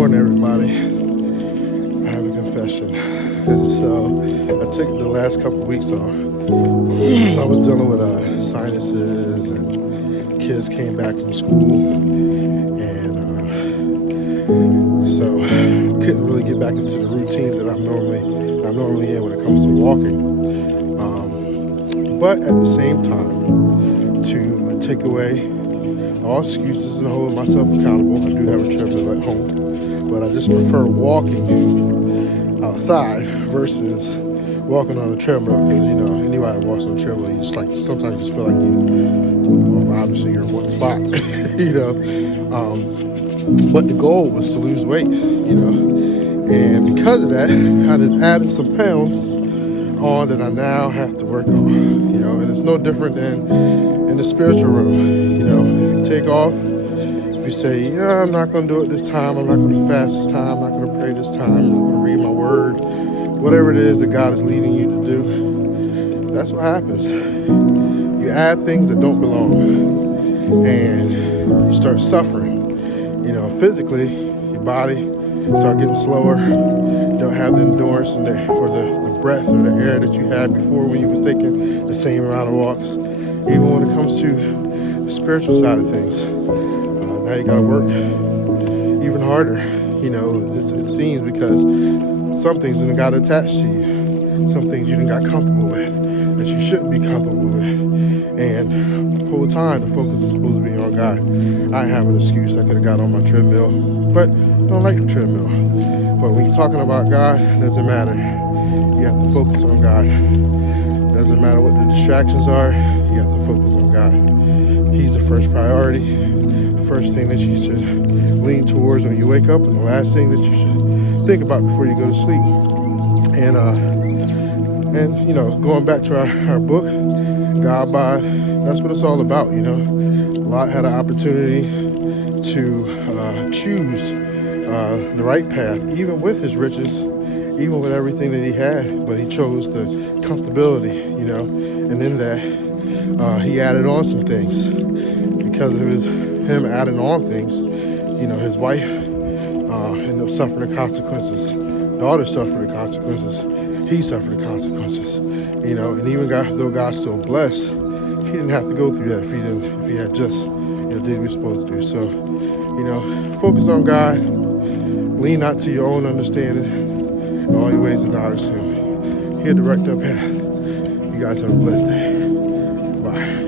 morning, everybody. I have a confession. So I took the last couple of weeks off. I was dealing with sinuses, and kids came back from school, and so couldn't really get back into the routine that I'm normally in when it comes to walking. But at the same time, to take away all excuses and hold myself accountable, I do have a treadmill at home, but I just prefer walking outside versus walking on a treadmill, because anybody that walks on a treadmill, you just sometimes you just feel like obviously you're in one spot. But the goal was to lose weight, and because of that, I done added some pounds on that I now have to work on, and it's no different than in the spiritual realm. If you take off, if you say, I'm not going to do it this time, I'm not going to fast this time, I'm not going to pray this time, I'm not going to read my word, whatever it is that God is leading you to do, that's what happens. You add things that don't belong, and you start suffering. Physically, your body start getting slower. You don't have the endurance or the breath or the air that you had before when you was taking the same amount of walks. Even when it comes to the spiritual side of things, now you gotta work even harder. It seems because some things done got attached to you. Some things you done got comfortable with that you shouldn't be comfortable with. And the whole time, the focus is supposed to be on God. I have an excuse. I could have got on my treadmill, but I don't like the treadmill. But when you're talking about God, it doesn't matter. You have to focus on God. It doesn't matter what the distractions are. You have to focus on God. He's the first priority. The first thing that you should lean towards when you wake up, and the last thing that you should think about before you go to sleep. And going back to our book, God Bod, that's what it's all about. Lot had an opportunity to choose the right path, even with his riches, even with everything that he had, but he chose the comfortability, and in that, he added on some things. Because of him adding on things, his wife ended up suffering the consequences. Daughter suffered the consequences. He suffered the consequences. And even though God's still blessed, he didn't have to go through that if he had just did what he was supposed to do. So, focus on God. Lean not to your own understanding. In all your ways acknowledge him. He'll direct our path. You guys have a blessed day. Bye.